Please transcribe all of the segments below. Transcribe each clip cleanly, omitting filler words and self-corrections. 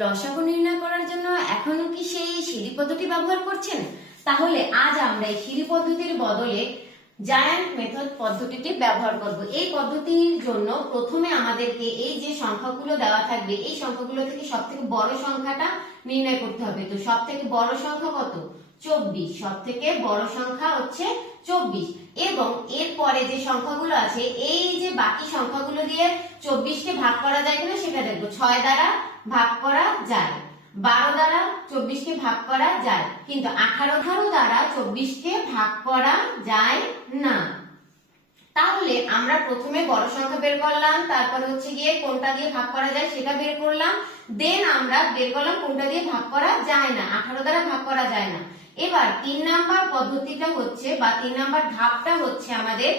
লসাগু নির্ণয় করার জন্য এখনো কি সেই সিঁড়ি পদ্ধতি ব্যবহার করছেন? তাহলে আজ আমরা এই সিঁড়ি পদ্ধতির বদলে জায়ান্ট মেথড পদ্ধতিটি ব্যবহার করব। এই পদ্ধতির জন্য প্রথমে আমাদেরকে এই যে সংখ্যাগুলো দেওয়া থাকবে এই সংখ্যাগুলো থেকে সবথেকে বড় সংখ্যাটা নির্ণয় করতে হবে। তো সবথেকে বড় সংখ্যা কত? 24। সবথেকে বড় সংখ্যা হচ্ছে 24 এবং এরপরে যে সংখ্যাগুলো আছে এই যে বাকি সংখ্যাগুলো দিয়ে 24 কে ভাগ করা যায় কিনা সেটা দেখবো। 6 দ্বারা ভাগ করা যায়, 12 দ্বারা 24 কে ভাগ করা যায়, কিন্তু 18 দ্বারা 24 কে ভাগ করা যায় না। তাহলে আমরা প্রথমে বড় সংখ্যা বের করলাম, তারপর হচ্ছে গিয়ে কোনটা দিয়ে ভাগ করা যায় সেটা বের করলাম, দেন আমরা বের করলাম কোনটা দিয়ে ভাগ করা যায় না, 18 দ্বারা ভাগ করা যায় না। এবার 3 নাম্বার পদ্ধতিটা হচ্ছে বা 3 নাম্বার ধাপটা হচ্ছে আমাদের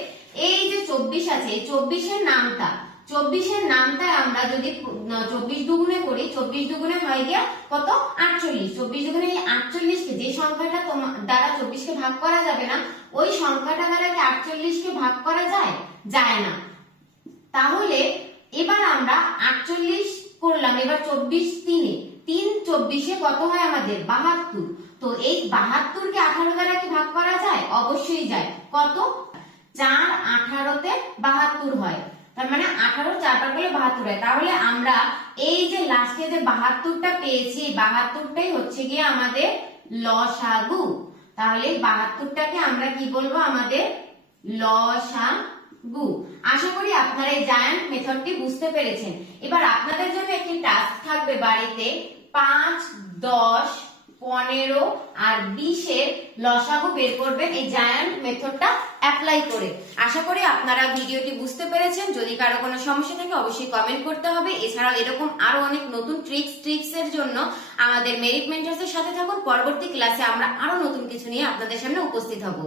এই যে 24 আছে, এই 24 এর নামটা, 24 এর নামটা আমরা যদি 24 দুগুণে করি, 24 দুগুণে হয় গিয়া কত? 48। 24 দুগুণে এই 48 কে, যে সংখ্যাটা দ্বারা 24 কে ভাগ করা যাবে না ওই সংখ্যাটা দ্বারা কি 48 কে ভাগ করা যায়? যায় না। তাহলে এবার আমরা 48 করলাম, এবার 24 3 24 এ কত হয় আমাদের? 72। তো এই 72 কে 18 দ্বারা কি ভাগ করা যায়? অবশ্যই যায়। কত? 4 18 তে 72 হয়, তার মানে 18 4 বার করলে 72 হয়। তাহলে আমরা এই যে লাস্টে যে 72টা পেয়েছি, 72টাই হচ্ছে গিয়ে আমাদের লসাগু। তাহলে 72টাকে আমরা কি বলবো? আমাদের লসাগু। আশা করি আপনারা এই জায়ান্ট মেথডটি বুঝতে পেরেছেন। এবার আপনাদের জন্য একটি টাস্ক থাকবে বাড়িতে, 5 10 15 আর 20 এর লসাগু বের করবেন এই জায়ান্ট মেথডটা অ্যাপ্লাই করে। আশা করি আপনারা ভিডিওটি বুঝতে পেরেছেন। যদি কারো কোনো সমস্যা থাকে অবশ্যই কমেন্ট করতে হবে। এছাড়াও এরকম আরো অনেক নতুন ট্রিক্স এর জন্য আমাদের মেরিট মেন্টরস এর সাথে থাকুন। পরবর্তী ক্লাসে আমরা আরো নতুন কিছু নিয়ে আপনাদের সামনে উপস্থিত হব।